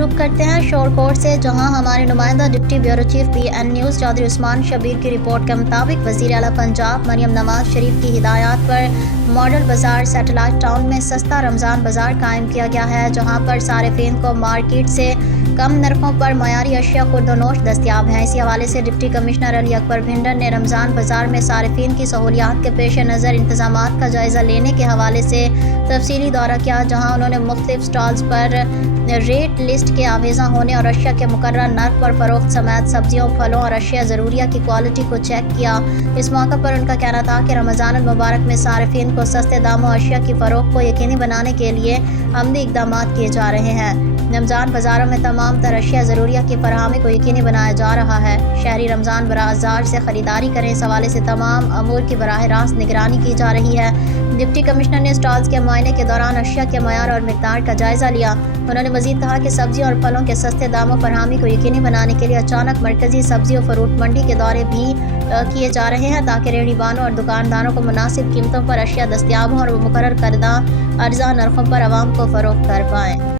रुख करते हैं शोरकोट से, जहां हमारे नुमाइंदा deputy bureau chief PN news Chaudhry Usman Shabbir की रिपोर्ट के मुताबिक वज़ीर आला पंजाब मरियम नवाज शरीफ की हिदायत पर मॉडल बाजार सैटेलाइट टाउन में सस्ता रमज़ान बाजार कायम किया गया है, जहां पर सारिफीन को मार्केट से कम नरखों पर मयारी अशिया खुर्दोनोश दस्तियाब हैं। इसी हवाले से डिप्टी कमिश्नर अली अकबर भिंडर ने रमज़ान बाजार में सारिफीन की सहूलियात के पेश नज़र इंतजामात का जायज़ा लेने के हवाले से तफसीली दौरा किया, जहाँ उन्होंने मुख्तलिफ स्टॉल्स पर रेट लिस्ट के आवेज़ा होने और अशिया के मुकर्रर नर्ख पर फ़रोख्त समेत सब्जियों, फलों और अशिया ज़रूरिया की क्वालिटी को चेक किया। इस मौके पर उनका कहना था कि रमज़ान मुबारक में सारिफीन को सस्ते दामों अशिया की फ़रोख्त को यकीनी बनाने के लिए अमली इक़दाम किए जा रहे हैं। रमज़ान बाज़ारों में तमाम तर अशिया ज़रूरिया की फराहमी को यकीनी बनाया जा रहा है। शहरी रमज़ान बाज़ार से ख़रीदारी करें, इस हवाले से तमाम अमूर की बराह रास्त निगरानी की जा रही है। डिप्टी कमिश्नर ने स्टॉल्स के मुआयने के दौरान अशिया के मयार और मिक़दार का जायज़ा लिया। उन्होंने मज़ीद कहा कि सब्ज़ी और फलों के सस्ते दामों फराहमी को यकीनी बनाने के लिए अचानक मरकज़ी सब्ज़ी और फ्रूट मंडी के दौरे भी किए जा रहे हैं, ताकि रेहड़ीबानों और दुकानदारों को मुनासिब कीमतों पर अशिया दस्तियाब हों और वो मुकर्रर करदा अर्ज़ा नरखों पर आवाम को फ़रोख्त कर पाएँ।